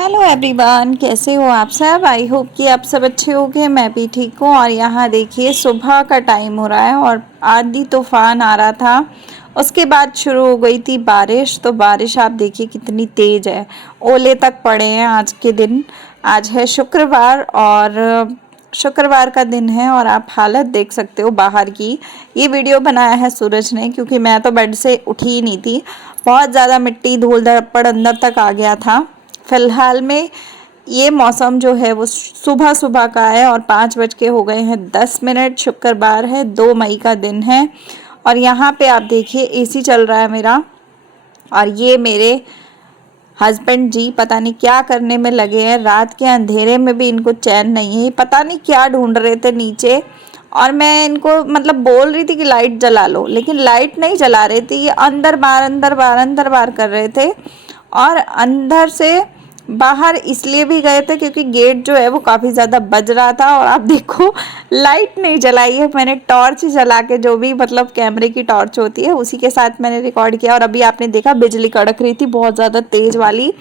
Hello everyone, कैसे हो आप सब। आई होप कि आप सब अच्छे होंगे। मैं भी ठीक हूँ। और यहाँ देखिए सुबह का टाइम हो रहा है और आंधी तूफान आ रहा था। उसके बाद शुरू हो गई थी बारिश। तो बारिश आप देखिए कितनी तेज़ है, ओले तक पड़े हैं आज के दिन। आज है शुक्रवार और शुक्रवार का दिन है और आप हालत देख सकते हो बाहर की। ये वीडियो बनाया है सूरज ने, क्योंकि मैं तो बेड से उठी ही नहीं थी। बहुत ज़्यादा मिट्टी धूल धड़प्पड़ अंदर तक आ गया था। फिलहाल में ये मौसम जो है वो सुबह सुबह का है और 5 बज के हो गए हैं 10 मिनट। शुक्रवार है, 2 मई का दिन है। और यहाँ पे आप देखिए एसी चल रहा है मेरा। और ये मेरे हस्बैंड जी पता नहीं क्या करने में लगे हैं। रात के अंधेरे में भी इनको चैन नहीं है, पता नहीं क्या ढूंढ रहे थे नीचे। और मैं इनको मतलब बोल रही थी कि लाइट जला लो, लेकिन लाइट नहीं जला रही थी। ये अंदर बार अंदर बार अंदर बार कर रहे थे। और अंदर से बाहर इसलिए भी गए थे क्योंकि गेट जो है वो काफ़ी ज़्यादा बज रहा था। और आप देखो लाइट नहीं जलाई है मैंने, टॉर्च जला के, जो भी मतलब कैमरे की टॉर्च होती है उसी के साथ मैंने रिकॉर्ड किया। और अभी आपने देखा बिजली कड़क रही थी बहुत ज़्यादा तेज़ वाली।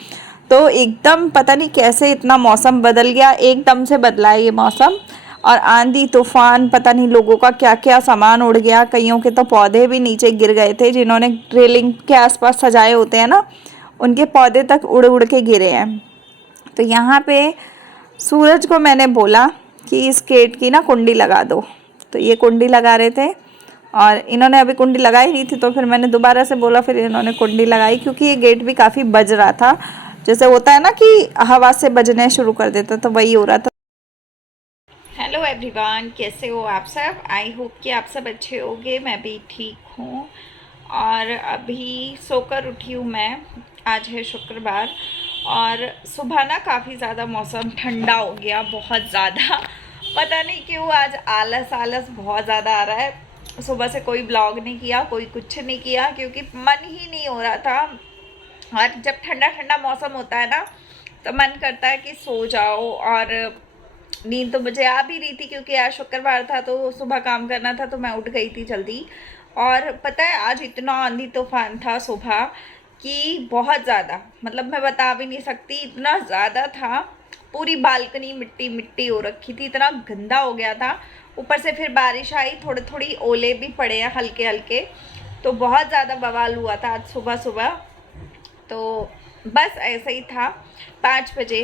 तो एकदम पता नहीं कैसे इतना मौसम बदल गया, एकदम से बदला है ये मौसम। और आंधी तूफान, पता नहीं लोगों का क्या क्या सामान उड़ गया। कईयों के तो पौधे भी नीचे गिर गए थे, जिन्होंने रेलिंग के आसपास सजाए होते हैं ना, उनके पौधे तक उड़ उड़ के गिरे हैं। तो यहाँ पे सूरज को मैंने बोला कि इस गेट की ना कुंडी लगा दो। तो ये कुंडी लगा रहे थे और इन्होंने अभी कुंडी लगाई नहीं थी, तो फिर मैंने दोबारा से बोला, फिर इन्होंने कुंडी लगाई। क्योंकि ये गेट भी काफ़ी बज रहा था, जैसे होता है ना कि हवा से बजने शुरू कर देता, तो वही हो रहा था। हेलो एवरीवन, कैसे हो आप सब। आई होप कि आप सब अच्छे होंगे। मैं भी ठीक हूँ और अभी सोकर उठी हूँ मैं। आज है शुक्रवार और सुबह ना काफ़ी ज़्यादा मौसम ठंडा हो गया, बहुत ज़्यादा। पता नहीं क्यों आज आलस आलस बहुत ज़्यादा आ रहा है। सुबह से कोई ब्लॉग नहीं किया, कोई कुछ नहीं किया, क्योंकि मन ही नहीं हो रहा था। और जब ठंडा ठंडा मौसम होता है ना, तो मन करता है कि सो जाओ। और नींद तो मुझे आ भी रही थी, क्योंकि आज शुक्रवार था तो सुबह काम करना था, तो मैं उठ गई थी जल्दी। और पता है आज इतना आंधी तूफान था सुबह कि बहुत ज़्यादा, मतलब मैं बता भी नहीं सकती, इतना ज़्यादा था। पूरी बालकनी मिट्टी मिट्टी हो रखी थी, इतना गंदा हो गया था। ऊपर से फिर बारिश आई, थोड़े थोड़ी ओले भी पड़े हैं हल्के हल्के। तो बहुत ज़्यादा बवाल हुआ था आज सुबह सुबह। तो बस ऐसा ही था। 5 बजे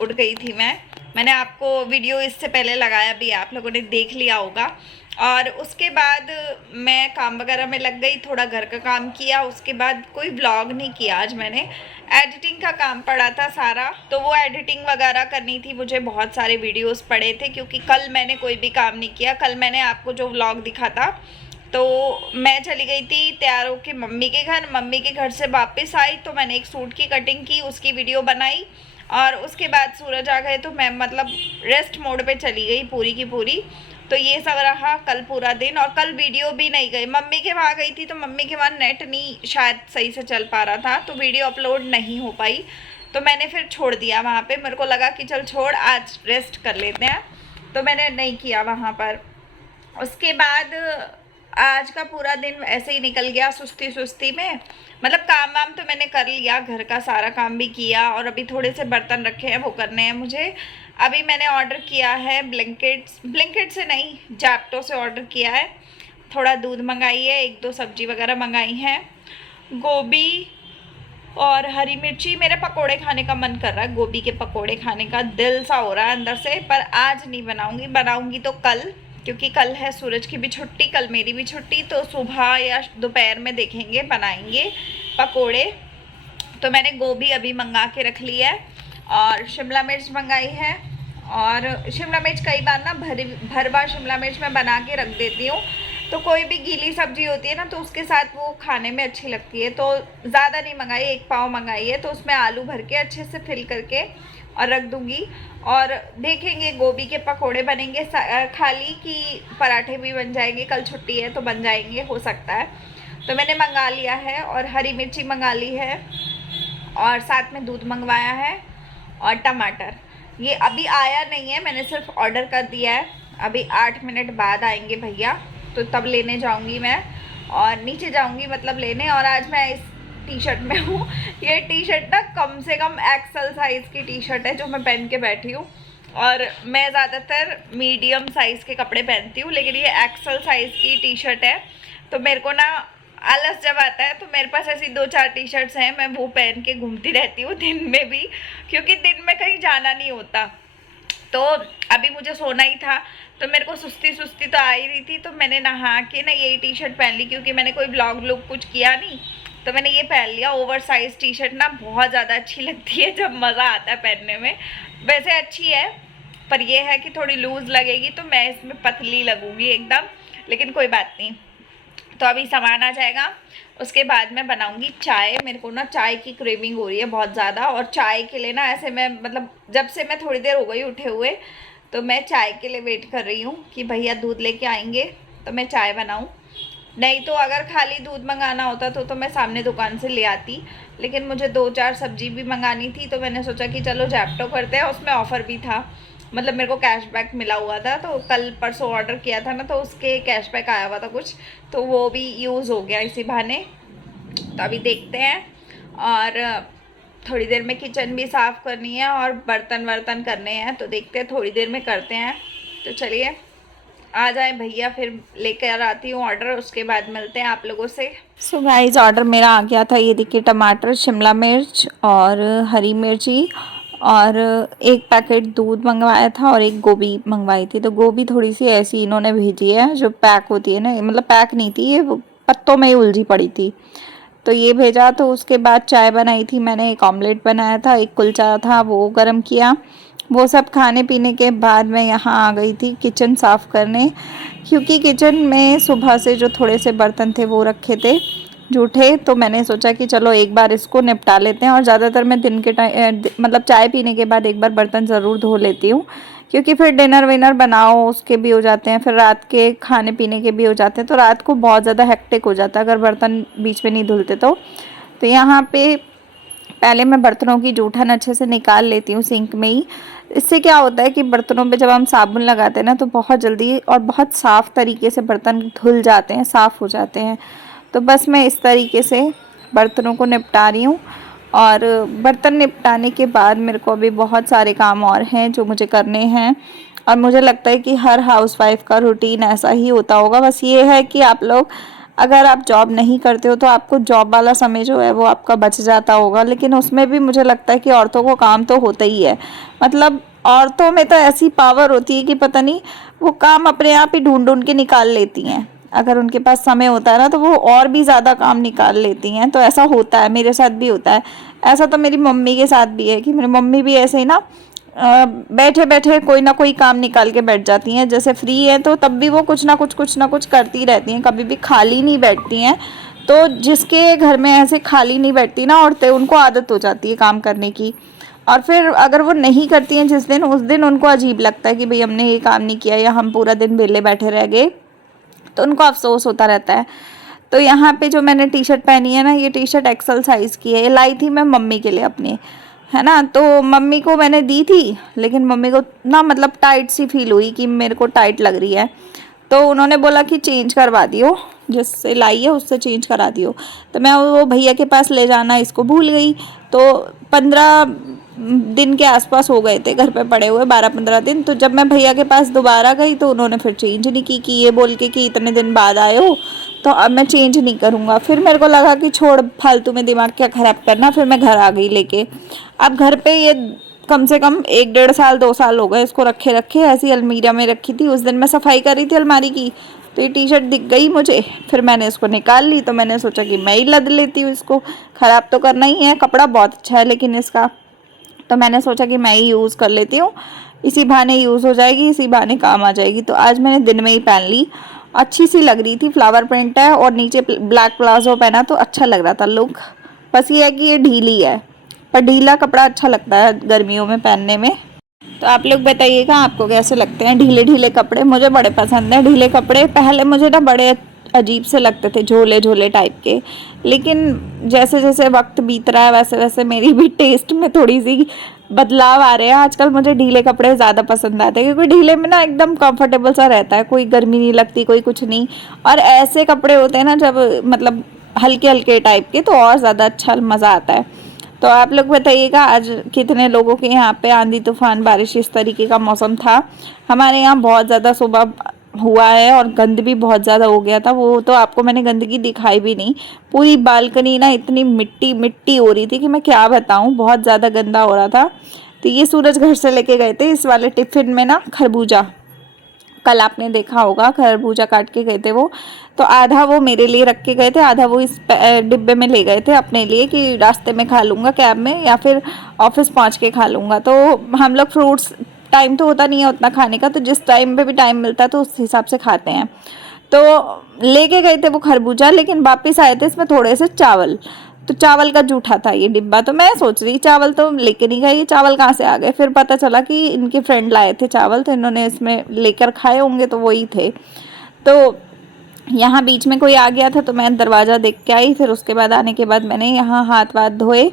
उठ गई थी मैं। मैंने आपको वीडियो इससे पहले लगाया भी, आप लोगों ने देख लिया होगा। और उसके बाद मैं काम वगैरह में लग गई, थोड़ा घर का काम किया। उसके बाद कोई व्लॉग नहीं किया आज मैंने। एडिटिंग का काम पड़ा था सारा, तो वो एडिटिंग वगैरह करनी थी मुझे। बहुत सारे वीडियोस पड़े थे, क्योंकि कल मैंने कोई भी काम नहीं किया। कल मैंने आपको जो व्लॉग दिखा था, तो मैं चली गई थी तैयार होके मम्मी के घर। मम्मी के घर से वापस आई तो मैंने एक सूट की कटिंग की, उसकी वीडियो बनाई। और उसके बाद सूरज आ गए तो मैं मतलब रेस्ट मोड पे चली गई पूरी की पूरी। तो ये सब रहा कल पूरा दिन। और कल वीडियो भी नहीं गई, मम्मी के वहाँ गई थी, तो मम्मी के वहाँ नेट नहीं शायद सही से चल पा रहा था, तो वीडियो अपलोड नहीं हो पाई। तो मैंने फिर छोड़ दिया वहाँ पे। मेरे को लगा कि चल छोड़, आज रेस्ट कर लेते हैं, तो मैंने नहीं किया वहाँ पर। उसके बाद आज का पूरा दिन ऐसे ही निकल गया सुस्ती सुस्ती में। मतलब काम वाम तो मैंने कर लिया, घर का सारा काम भी किया। और अभी थोड़े से बर्तन रखे हैं, वो करने हैं मुझे। अभी मैंने ऑर्डर किया है ब्लिंकिट से नहीं, जैप्टो से ऑर्डर किया है। थोड़ा दूध मंगाई है, 1-2 सब्जी वगैरह मंगाई हैं। गोभी और हरी मिर्ची। मेरे पकोड़े खाने का मन कर रहा है, गोभी के पकोड़े खाने का दिल सा हो रहा है अंदर से। पर आज नहीं बनाऊंगी, बनाऊंगी तो कल, क्योंकि कल है सूरज की भी छुट्टी, कल मेरी भी छुट्टी। तो सुबह या दोपहर में देखेंगे, बनाएंगे पकोड़े। तो मैंने गोभी अभी मंगा के रख ली है और शिमला मिर्च मंगाई है। और शिमला मिर्च कई बार ना भरवा शिमला मिर्च मैं बना के रख देती हूँ, तो कोई भी गीली सब्जी होती है ना, तो उसके साथ वो खाने में अच्छी लगती है। तो ज़्यादा नहीं मंगाई, 1 पाव मंगाई है। तो उसमें आलू भर के अच्छे से फिल करके और रख दूँगी। और देखेंगे गोभी के पकोड़े बनेंगे खाली, कि पराठे भी बन जाएंगे। कल छुट्टी है तो बन जाएंगे, हो सकता है। तो मैंने मंगा लिया है और हरी मिर्ची मंगा ली है और साथ में दूध मंगवाया है और टमाटर। ये अभी आया नहीं है, मैंने सिर्फ ऑर्डर कर दिया है। अभी 8 मिनट बाद आएंगे भैया, तो तब लेने जाऊंगी मैं। और नीचे जाऊंगी मतलब लेने। और आज मैं टी शर्ट में हूँ। ये टी शर्ट ना कम से कम एक्सल साइज़ की टी शर्ट है जो मैं पहन के बैठी हूँ, और मैं ज़्यादातर मीडियम साइज़ के कपड़े पहनती हूँ, लेकिन ये एक्सल साइज़ की टी शर्ट है। तो मेरे को ना आलस जब आता है तो मेरे पास ऐसी 2-4 टी शर्ट्स हैं, मैं वो पहन के घूमती रहती हूँ दिन में भी, क्योंकि दिन में कहीं जाना नहीं होता। तो अभी मुझे सोना ही था, तो मेरे को सुस्ती सुस्ती तो आ ही रही थी, तो मैंने नहा के ना यही टी शर्ट पहन ली, क्योंकि मैंने कोई ब्लॉग लुक कुछ किया नहीं, तो मैंने ये पहन लिया। ओवर साइज टी शर्ट ना बहुत ज़्यादा अच्छी लगती है जब मज़ा आता है पहनने में। वैसे अच्छी है, पर ये है कि थोड़ी लूज़ लगेगी तो मैं इसमें पतली लगूंगी एकदम, लेकिन कोई बात नहीं। तो अभी सामान आ जाएगा, उसके बाद मैं बनाऊंगी चाय। मेरे को ना चाय की क्रेविंग हो रही है बहुत ज़्यादा, और चाय के लिए ना ऐसे मैं मतलब जब से मैं थोड़ी देर हो गई उठे हुए, तो मैं चाय के लिए वेट कर रही हूँ कि भैया दूध लेके आएंगे तो मैं चाय बनाऊँ। नहीं तो अगर खाली दूध मंगाना होता तो मैं सामने दुकान से ले आती, लेकिन मुझे 2-4 सब्जी भी मंगानी थी, तो मैंने सोचा कि चलो जैप्टो करते हैं, उसमें ऑफ़र भी था, मतलब मेरे को कैशबैक मिला हुआ था। तो कल परसों ऑर्डर किया था ना, तो उसके कैशबैक आया हुआ था कुछ, तो वो भी यूज़ हो गया इसी बहाने। तो अभी देखते हैं, और थोड़ी देर में किचन भी साफ़ करनी है और बर्तन वर्तन करने हैं, तो देखते हैं थोड़ी देर में करते हैं। तो चलिए आ जाए भैया, फिर लेकर आती हूँ ऑर्डर, उसके बाद मिलते हैं आप लोगों से। सो गाइस, ऑर्डर मेरा आ गया था। ये देखिए, टमाटर, शिमला मिर्च और हरी मिर्ची, और एक पैकेट दूध मंगवाया था, और एक गोभी मंगवाई थी। तो गोभी थोड़ी सी ऐसी इन्होंने भेजी है जो पैक होती है ना, मतलब पैक नहीं थी, ये पत्तों में ही उलझी पड़ी थी, तो ये भेजा। तो उसके बाद चाय बनाई थी मैंने, एक ऑमलेट बनाया था, एक कुलचा था वो गरम किया। वो सब खाने पीने के बाद मैं यहाँ आ गई थी किचन साफ़ करने, क्योंकि किचन में सुबह से जो थोड़े से बर्तन थे वो रखे थे जूठे, तो मैंने सोचा कि चलो एक बार इसको निपटा लेते हैं। और ज़्यादातर मैं दिन के टाइम मतलब चाय पीने के बाद एक बार बर्तन ज़रूर धो लेती हूँ, क्योंकि फिर डिनर विनर बनाओ उसके भी हो जाते हैं, फिर रात के खाने पीने के भी हो जाते हैं, तो रात को बहुत ज़्यादा हेक्टिक हो जाता है अगर बर्तन बीच में नहीं धुलते तो यहाँ पे पहले मैं बर्तनों की जूठन अच्छे से निकाल लेती हूँ सिंक में ही। इससे क्या होता है कि बर्तनों पे जब हम साबुन लगाते हैं ना, तो बहुत जल्दी और बहुत साफ़ तरीके से बर्तन धुल जाते हैं, साफ़ हो जाते हैं। तो बस मैं इस तरीके से बर्तनों को निपटा रही हूँ, और बर्तन निपटाने के बाद मेरे को अभी बहुत सारे काम और हैं जो मुझे करने हैं। और मुझे लगता है कि हर हाउसवाइफ का रूटीन ऐसा ही होता होगा, बस ये है कि आप लोग अगर आप जॉब नहीं करते हो तो आपको जॉब वाला समय जो है वो आपका बच जाता होगा, लेकिन उसमें भी मुझे लगता है कि औरतों को काम तो होता ही है। मतलब औरतों में तो ऐसी पावर होती है कि पता नहीं, वो काम अपने आप ही ढूंढ ढूंढ के निकाल लेती हैं। अगर उनके पास समय होता है ना, तो वो और भी ज़्यादा काम निकाल लेती हैं। तो ऐसा होता है, मेरे साथ भी होता है। ऐसा तो मेरी मम्मी के साथ भी है कि मेरी मम्मी भी ऐसे ही ना बैठे बैठे कोई ना कोई काम निकाल के बैठ जाती हैं। जैसे फ्री है तो तब भी वो कुछ ना कुछ करती रहती हैं, कभी भी खाली नहीं बैठती हैं। तो जिसके घर में ऐसे खाली नहीं बैठती ना औरतें, उनको आदत हो जाती है काम करने की, और फिर अगर वो नहीं करती हैं जिस दिन, उस दिन उनको अजीब लगता है कि भाई हमने ये काम नहीं किया, या हम पूरा दिन वेले बैठे रह गए, तो उनको अफसोस होता रहता है। तो यहाँ पे जो मैंने टी शर्ट पहनी है ना, ये टी शर्ट एक्सल साइज़ की है, ये लाई थी मैं मम्मी के लिए अपनी, है ना। तो मम्मी को मैंने दी थी, लेकिन मम्मी को ना मतलब टाइट सी फील हुई कि मेरे को टाइट लग रही है, तो उन्होंने बोला कि चेंज करवा दियो, जिससे लाई है उससे चेंज करा दियो। तो मैं वो भैया के पास ले जाना इसको भूल गई। तो 15 दिन के आसपास हो गए थे घर पे पड़े हुए, 12-15 दिन। तो जब मैं भैया के पास दोबारा गई तो उन्होंने फिर चेंज नहीं की, कि ये बोल के कि इतने दिन बाद आए हो तो अब मैं चेंज नहीं करूँगा। फिर मेरे को लगा कि छोड़, फालतू में दिमाग क्या ख़राब करना। फिर मैं घर आ गई लेके। अब घर पे ये कम से कम 1-1.5 साल 2 साल हो गए इसको रखे रखे, ऐसी अलमीरा में रखी थी। उस दिन मैं सफाई कर रही थी अलमारी की, तो ये टी शर्ट दिख गई मुझे, फिर मैंने इसको निकाल ली। तो मैंने सोचा कि मैं ही लद लेती हूँ इसको, ख़राब तो करना ही है, कपड़ा बहुत अच्छा है लेकिन इसका, तो मैंने सोचा कि मैं ही यूज़ कर लेती हूँ, इसी बहाने यूज़ हो जाएगी, इसी बहाने काम आ जाएगी। तो आज मैंने दिन में ही पहन ली, अच्छी सी लग रही थी, फ्लावर प्रिंट है और नीचे ब्लैक प्लाजो पहना तो अच्छा लग रहा था लुक। बस ये है कि ये ढीली है, पर ढीला कपड़ा अच्छा लगता है गर्मियों में पहनने में। तो आप लोग बताइएगा आपको कैसे लगते हैं ढीले ढीले कपड़े। मुझे बड़े पसंद हैं ढीले कपड़े। पहले मुझे ना बड़े अजीब से लगते थे, झोले झोले टाइप के, लेकिन जैसे जैसे वक्त बीत रहा है वैसे वैसे मेरी भी टेस्ट में थोड़ी सी बदलाव आ रहे हैं। आजकल मुझे ढीले कपड़े ज़्यादा पसंद आते हैं, क्योंकि ढीले में ना एकदम कंफर्टेबल सा रहता है, कोई गर्मी नहीं लगती, कोई कुछ नहीं। और ऐसे कपड़े होते हैं ना जब मतलब हल्के हल्के टाइप के, तो और ज़्यादा अच्छा मज़ा आता है। तो आप लोग बताइएगा आज कितने लोगों के यहाँ पे आंधी तूफान बारिश इस तरीके का मौसम था। हमारे यहाँ बहुत ज़्यादा सुबह हुआ है और गंद भी बहुत ज़्यादा हो गया था। वो तो आपको मैंने गंदगी दिखाई भी नहीं, पूरी बालकनी ना इतनी मिट्टी मिट्टी हो रही थी कि मैं क्या बताऊँ, बहुत ज़्यादा गंदा हो रहा था। तो ये सूरज घर से लेके गए थे इस वाले टिफ़िन में ना खरबूजा, कल आपने देखा होगा खरबूजा काट के गए थे वो, तो आधा वो मेरे लिए रख के गए थे, आधा वो इस डिब्बे में ले गए थे अपने लिए कि रास्ते में खा लूँगा कैब में या फिर ऑफिस पहुँच के खा लूँगा। तो हम लोग फ्रूट्स टाइम तो होता नहीं है उतना खाने का, तो जिस टाइम पे भी टाइम मिलता है तो उस हिसाब से खाते हैं। तो लेके गए थे वो खरबूजा, लेकिन वापस आए थे इसमें थोड़े से चावल, तो चावल का जूठा था ये डिब्बा। तो मैं सोच रही चावल तो लेके नहीं गए, ये चावल कहाँ से आ गए। फिर पता चला कि इनके फ्रेंड लाए थे चावल, तो इन्होंने इसमें लेकर खाए होंगे, तो वही थे। तो यहाँ बीच में कोई आ गया था तो मैं दरवाज़ा देख के आई। फिर उसके बाद आने के बाद मैंने यहाँ हाथ वाथ धोए,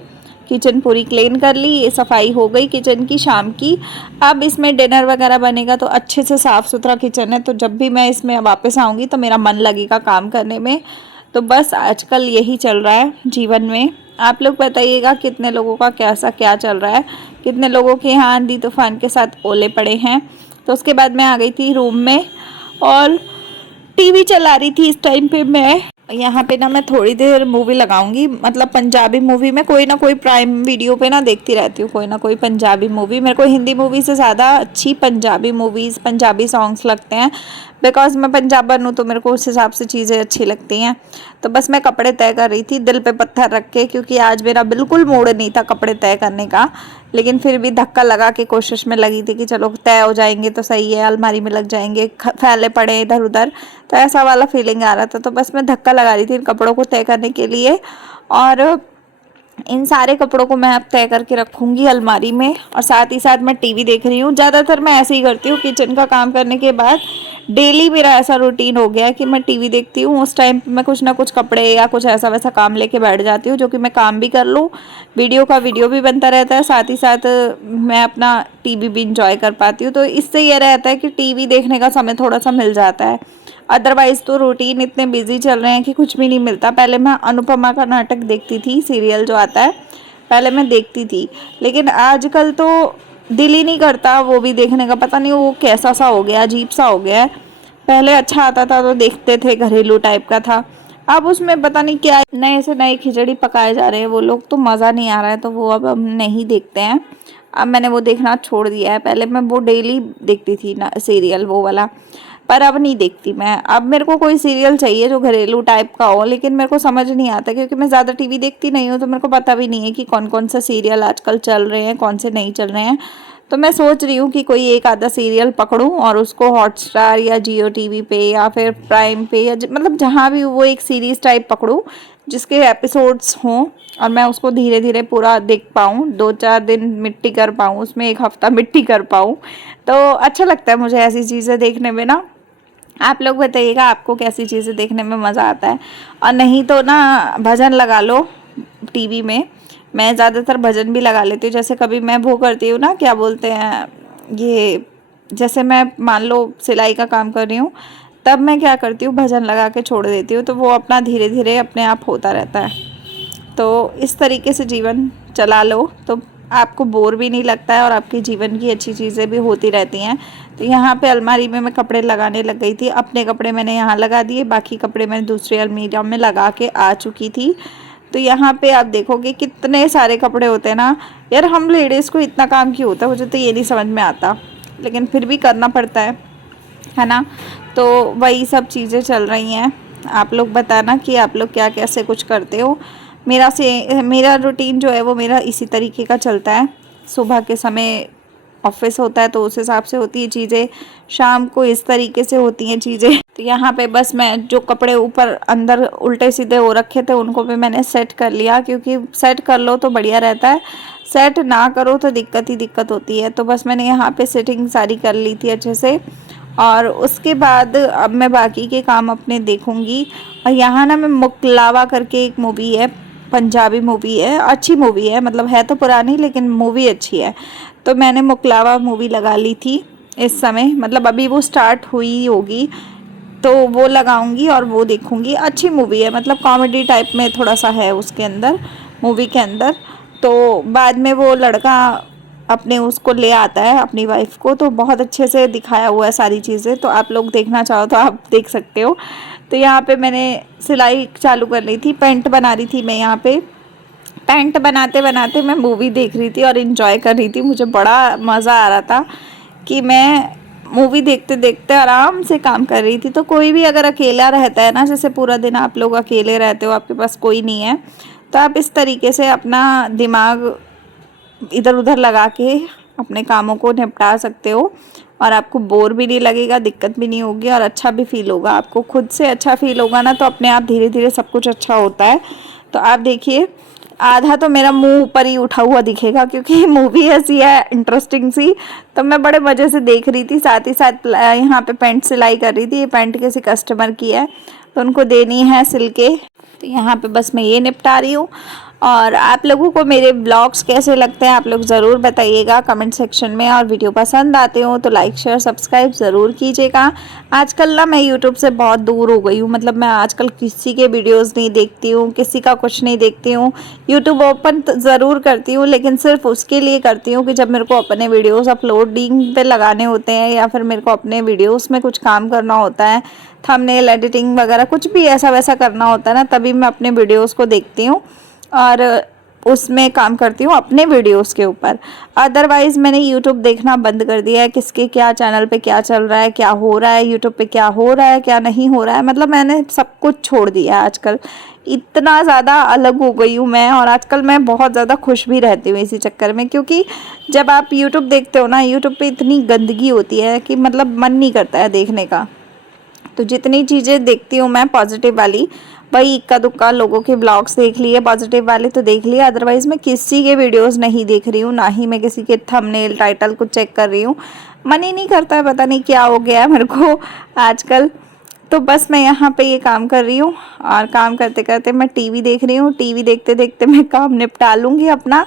किचन पूरी क्लीन कर ली, ये सफाई हो गई किचन की शाम की। अब इसमें डिनर वगैरह बनेगा, तो अच्छे से साफ़ सुथरा किचन है, तो जब भी मैं इसमें वापस आऊँगी तो मेरा मन लगेगा काम करने में। तो बस आजकल यही चल रहा है जीवन में। आप लोग बताइएगा कितने लोगों का कैसा क्या चल रहा है, कितने लोगों के यहाँ आंधी तूफान के साथ ओले पड़े हैं। तो उसके बाद मैं आ गई थी रूम में और टीवी चला रही थी इस टाइम पे मैं। यहाँ पे ना मैं थोड़ी देर मूवी लगाऊंगी, मतलब पंजाबी मूवी में कोई ना कोई प्राइम वीडियो पे ना देखती रहती हूँ, कोई ना कोई पंजाबी मूवी। मेरे को हिंदी मूवी से ज़्यादा अच्छी पंजाबी मूवीज़, पंजाबी सॉन्ग्स लगते हैं, बिकॉज मैं पंजाबन हूँ तो मेरे को उस हिसाब से चीज़ें अच्छी लगती हैं। तो बस मैं कपड़े तय कर रही थी दिल पे पत्थर रख के, क्योंकि आज मेरा बिल्कुल मूड नहीं था कपड़े तय करने का, लेकिन फिर भी धक्का लगा के कोशिश में लगी थी कि चलो तय हो जाएंगे तो सही है, अलमारी में लग जाएंगे, फैले पड़े इधर उधर, तो ऐसा वाला फीलिंग आ रहा था। तो बस मैं धक्का लगा रही थी इन कपड़ों को तय करने के लिए, और इन सारे कपड़ों को मैं अब तय करके रखूँगी अलमारी में। और साथ ही साथ मैं टीवी देख रही हूँ। ज़्यादातर मैं ऐसे ही करती हूँ, किचन का काम करने के बाद डेली मेरा ऐसा रूटीन हो गया है कि मैं टीवी देखती हूँ, उस टाइम पे मैं कुछ ना कुछ कपड़े या कुछ ऐसा वैसा काम लेके बैठ जाती हूँ, जो कि मैं काम भी कर लूँ, वीडियो भी बनता रहता है, साथ ही साथ मैं अपना टीवी भी इंजॉय कर पाती हूँ। तो इससे ये रहता है कि टीवी देखने का समय थोड़ा सा मिल जाता है, अदरवाइज़ तो रूटीन इतने बिजी चल रहे हैं कि कुछ भी नहीं मिलता। पहले मैं अनुपमा का नाटक देखती थी, सीरियल जो आता है पहले मैं देखती थी, लेकिन आजकल तो दिल ही नहीं करता वो भी देखने का, पता नहीं वो कैसा सा हो गया, अजीब सा हो गया है। पहले अच्छा आता था तो देखते थे, घरेलू टाइप का था, अब उसमें पता नहीं क्या नए से नए खिचड़ी पकाए जा रहे हैं वो लोग, तो मज़ा नहीं आ रहा है, तो वो अब हम नहीं देखते हैं। अब मैंने वो देखना छोड़ दिया है, पहले मैं वो डेली देखती थी ना सीरियल वो वाला, पर अब नहीं देखती मैं। अब मेरे को कोई सीरियल चाहिए जो घरेलू टाइप का हो, लेकिन मेरे को समझ नहीं आता क्योंकि मैं ज़्यादा टीवी देखती नहीं हूँ, तो मेरे को पता भी नहीं है कि कौन कौन सा सीरियल आजकल चल रहे हैं, कौन से नहीं चल रहे हैं। तो मैं सोच रही हूँ कि कोई एक आधा सीरियल पकड़ूँ और उसको हॉटस्टार या जियो टीवी पे या फिर प्राइम पे या मतलब जहाँ भी वो एक सीरीज़ टाइप पकड़ूँ जिसके एपिसोड्स हों, और मैं उसको धीरे धीरे पूरा देख पाऊँ, 2-4 दिन मिट्टी कर पाऊँ उसमें, एक हफ्ता मिट्टी कर पाऊँ। तो अच्छा लगता है मुझे ऐसी चीज़ें देखने में ना। आप लोग बताइएगा आपको कैसी चीज़ें देखने में मज़ा आता है। और नहीं तो ना भजन लगा लो टीवी में, मैं ज़्यादातर भजन भी लगा लेती हूँ। जैसे कभी मैं वो करती हूँ ना, क्या बोलते हैं ये, जैसे मैं मान लो सिलाई का काम कर रही हूँ, तब मैं क्या करती हूँ भजन लगा के छोड़ देती हूँ, तो वो अपना धीरे धीरे अपने आप होता रहता है। तो इस तरीके से जीवन चला लो तो आपको बोर भी नहीं लगता है और आपके जीवन की अच्छी चीज़ें भी होती रहती हैं। तो यहाँ पे अलमारी में मैं कपड़े लगाने लग गई थी, अपने कपड़े मैंने यहाँ लगा दिए, बाकी कपड़े मैंने दूसरी अलमीरा में लगा के आ चुकी थी। तो यहाँ पे आप देखोगे कितने सारे कपड़े होते हैं ना यार, हम लेडीज़ को इतना काम क्यों होता है मुझे तो ये नहीं समझ में आता, लेकिन फिर भी करना पड़ता है ना। तो वही सब चीज़ें चल रही हैं। आप लोग बताना कि आप लोग क्या कैसे कुछ करते हो। मेरा रूटीन जो है वो मेरा इसी तरीके का चलता है। सुबह के समय ऑफिस होता है तो उस हिसाब से होती है चीज़ें, शाम को इस तरीके से होती हैं चीज़ें। तो यहाँ पे बस मैं जो कपड़े ऊपर अंदर उल्टे सीधे हो रखे थे उनको भी मैंने सेट कर लिया, क्योंकि सेट कर लो तो बढ़िया रहता है, सेट ना करो तो दिक्कत ही दिक्कत होती है। तो बस मैंने यहाँ पे सेटिंग सारी कर ली थी अच्छे से, और उसके बाद अब मैं बाकी के काम अपने देखूँगी। और यहाँ ना मैं मुकलावा करके एक मूवी है, पंजाबी मूवी है, अच्छी मूवी है, मतलब है तो पुरानी लेकिन मूवी अच्छी है। तो मैंने मुकलावा मूवी लगा ली थी इस समय, मतलब अभी वो स्टार्ट हुई होगी, तो वो लगाऊंगी और वो देखूंगी। अच्छी मूवी है, मतलब कॉमेडी टाइप में थोड़ा सा है उसके अंदर, मूवी के अंदर। तो बाद में वो लड़का अपने उसको ले आता है, अपनी वाइफ को, तो बहुत अच्छे से दिखाया हुआ है सारी चीज़ें। तो आप लोग देखना चाहो तो आप देख सकते हो। तो यहाँ पे मैंने सिलाई चालू कर ली थी, पेंट बना रही थी मैं यहाँ पे। पेंट बनाते बनाते मैं मूवी देख रही थी और इन्जॉय कर रही थी। मुझे बड़ा मज़ा आ रहा था कि मैं मूवी देखते देखते आराम से काम कर रही थी। तो कोई भी अगर अकेला रहता है ना, जैसे पूरा दिन आप लोग अकेले रहते हो, आपके पास कोई नहीं है, तो आप इस तरीके से अपना दिमाग इधर उधर लगा के अपने कामों को निपटा सकते हो और आपको बोर भी नहीं लगेगा, दिक्कत भी नहीं होगी और अच्छा भी फील होगा। आपको खुद से अच्छा फील होगा ना, तो अपने आप धीरे धीरे सब कुछ अच्छा होता है। तो आप देखिए, आधा तो मेरा मुंह ऊपर ही उठा हुआ दिखेगा क्योंकि मूवी ऐसी है इंटरेस्टिंग सी। तो मैं बड़े मज़े से देख रही थी, साथ ही साथ यहाँ पे पैंट सिलाई कर रही थी। ये पैंट किसी कस्टमर की है तो उनको देनी है सिल के, तो यहाँ पे बस मैं ये निपटा रही हूँ। और आप लोगों को मेरे ब्लॉग्स कैसे लगते हैं आप लोग ज़रूर बताइएगा कमेंट सेक्शन में। और वीडियो पसंद आते हो तो लाइक शेयर सब्सक्राइब ज़रूर कीजिएगा। आजकल ना मैं यूट्यूब से बहुत दूर हो गई हूँ, मतलब मैं आजकल किसी के वीडियोस नहीं देखती हूँ, किसी का कुछ नहीं देखती हूँ। यूट्यूब ओपन ज़रूर करती हूँ, लेकिन सिर्फ उसके लिए करती हूँ कि जब मेरे को अपने वीडियोज़ अपलोडिंग पे लगाने होते हैं या फिर मेरे को अपने वीडियोज़ में कुछ काम करना होता है, थंबनेल एडिटिंग वगैरह कुछ भी ऐसा वैसा करना होता है ना, तभी मैं अपने वीडियोज़ को देखती हूँ और उसमें काम करती हूँ अपने वीडियोस के ऊपर। अदरवाइज़ मैंने यूट्यूब देखना बंद कर दिया है, किसके क्या चैनल पे क्या चल रहा है, क्या हो रहा है, यूट्यूब पे क्या हो रहा है, क्या नहीं हो रहा है, मतलब मैंने सब कुछ छोड़ दिया है आजकल। इतना ज़्यादा अलग हो गई हूँ मैं, और आजकल मैं बहुत ज़्यादा खुश भी रहती हूँ इसी चक्कर में, क्योंकि जब आप यूट्यूब देखते हो ना, यूट्यूब पे इतनी गंदगी होती है कि मतलब मन नहीं करता है देखने का। तो जितनी चीज़ें देखती हूँ मैं पॉजिटिव वाली, वही इक्का दुक्का लोगों के ब्लॉग्स देख लिए पॉजिटिव वाले तो देख लिए, अदरवाइज़ मैं किसी के वीडियोस नहीं देख रही हूँ, ना ही मैं किसी के थंबनेल टाइटल को चेक कर रही हूँ। मन ही नहीं करता है, पता नहीं क्या हो गया है मेरे को आजकल। तो बस मैं यहाँ पे ये काम कर रही हूँ और काम करते करते मैं टीवी देख रही हूँ। टीवी देखते देखते मैं काम निपटा लूँगी अपना,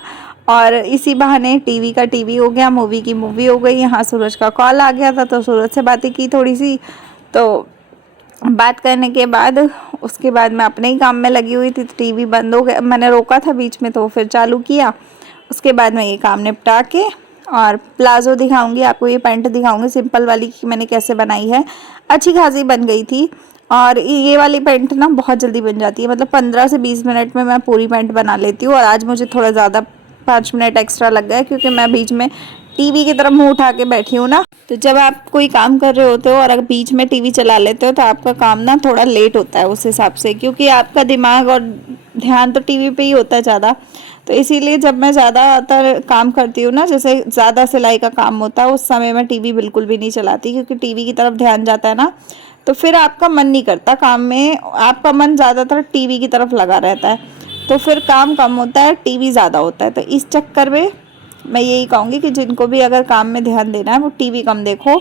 और इसी बहाने टीवी का टीवी हो गया, मूवी की मूवी हो गई। यहाँ सूरज का कॉल आ गया था तो सूरज से बातें की थोड़ी सी, तो बात करने के बाद उसके बाद मैं अपने ही काम में लगी हुई थी। तो टीवी बंद हो गया, मैंने रोका था बीच में तो फिर चालू किया। उसके बाद मैं ये काम निपटा के और प्लाज़ो दिखाऊंगी आपको, ये पैंट दिखाऊंगी सिंपल वाली कि मैंने कैसे बनाई है। अच्छी खासी बन गई थी, और ये वाली पैंट ना बहुत जल्दी बन जाती है, मतलब 15 से 20 मिनट में मैं पूरी पैंट बना लेती हूँ। और आज मुझे थोड़ा ज़्यादा 5 मिनट एक्स्ट्रा लग गए क्योंकि मैं बीच में टीवी की तरफ मुंह उठा के बैठी हूँ ना। तो जब आप कोई काम कर रहे होते हो और अगर बीच में टीवी चला लेते हो तो आपका काम ना थोड़ा लेट होता है उस हिसाब से, क्योंकि आपका दिमाग और ध्यान तो टीवी पे ही होता है ज़्यादा। तो इसीलिए जब मैं ज़्यादातर काम करती हूँ ना, जैसे ज़्यादा सिलाई का काम होता है, उस समय मैं टीवी बिल्कुल भी नहीं चलाती, क्योंकि टीवी की तरफ ध्यान जाता है ना, तो फिर आपका मन नहीं करता काम में, आपका मन ज़्यादातर टीवी की तरफ लगा रहता है, तो फिर काम कम होता है, टीवी ज़्यादा होता है। तो इस चक्कर में मैं यही कहूँगी कि जिनको भी अगर काम में ध्यान देना है वो टीवी कम देखो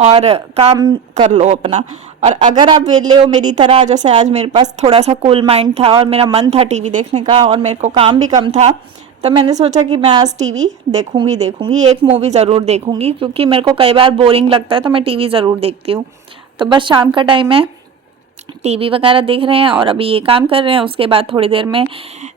और काम कर लो अपना। और अगर आप वेले हो मेरी तरह, जैसे आज मेरे पास थोड़ा सा कूल माइंड था और मेरा मन था टीवी देखने का और मेरे को काम भी कम था, तो मैंने सोचा कि मैं आज टीवी देखूंगी, एक मूवी ज़रूर देखूंगी, क्योंकि मेरे को कई बार बोरिंग लगता है तो मैं टीवी ज़रूर देखती हूँ। तो बस शाम का टाइम है, टीवी वगैरह देख रहे हैं और अभी ये काम कर रहे हैं। उसके बाद थोड़ी देर में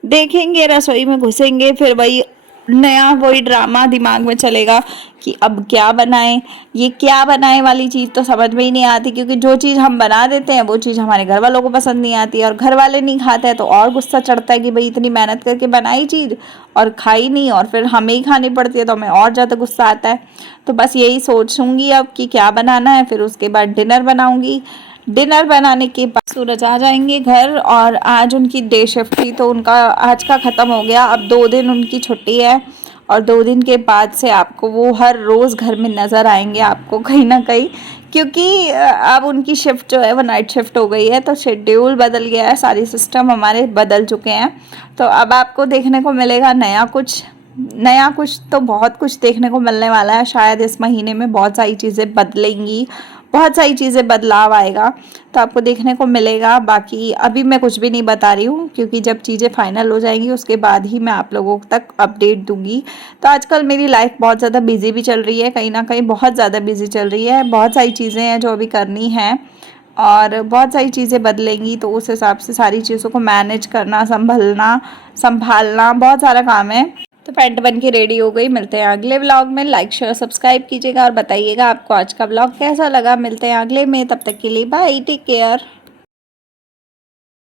देखेंगे, रसोई में घुसेंगे, फिर वही नया वही ड्रामा दिमाग में चलेगा कि अब क्या बनाएं, ये क्या बनाएं वाली चीज़ तो समझ में ही नहीं आती, क्योंकि जो चीज़ हम बना देते हैं वो चीज़ हमारे घर वालों को पसंद नहीं आती, और घर वाले नहीं खाते हैं तो और गुस्सा चढ़ता है कि भाई इतनी मेहनत करके बनाई चीज़ और खाई नहीं, और फिर हमें ही खानी पड़ती है तो हमें और ज़्यादा गुस्सा आता है। तो बस यही सोचूंगी अब कि क्या बनाना है, फिर उसके बाद डिनर बनाऊंगी। डिनर बनाने के बाद सूरज आ जाएंगे घर, और आज उनकी डे शिफ्ट थी तो उनका आज का ख़त्म हो गया। अब 2 दिन उनकी छुट्टी है, और 2 दिन के बाद से आपको वो हर रोज़ घर में नज़र आएंगे आपको कहीं ना कहीं, क्योंकि अब उनकी शिफ्ट जो है वो नाइट शिफ्ट हो गई है, तो शेड्यूल बदल गया है, सारी सिस्टम हमारे बदल चुके हैं। तो अब आपको देखने को मिलेगा नया कुछ तो बहुत कुछ देखने को मिलने वाला है। शायद इस महीने में बहुत सारी चीज़ें बदलेंगी, बहुत सारी चीज़ें बदलाव आएगा तो आपको देखने को मिलेगा। बाकी अभी मैं कुछ भी नहीं बता रही हूँ, क्योंकि जब चीज़ें फाइनल हो जाएंगी उसके बाद ही मैं आप लोगों तक अपडेट दूंगी। तो आजकल मेरी लाइफ बहुत ज़्यादा बिजी भी चल रही है, कहीं ना कहीं बहुत ज़्यादा बिजी चल रही है, बहुत सारी चीज़ें हैं जो अभी करनी है। और बहुत सारी चीज़ें बदलेंगी, तो उस हिसाब से सारी चीज़ों को मैनेज करना, संभालना बहुत सारा काम है। तो पैंट बन के रेडी हो गई। मिलते हैं अगले व्लॉग में। लाइक शेयर सब्सक्राइब कीजिएगा और बताइएगा आपको आज का व्लॉग कैसा लगा। मिलते हैं अगले में, तब तक के लिए बाय, टेक केयर।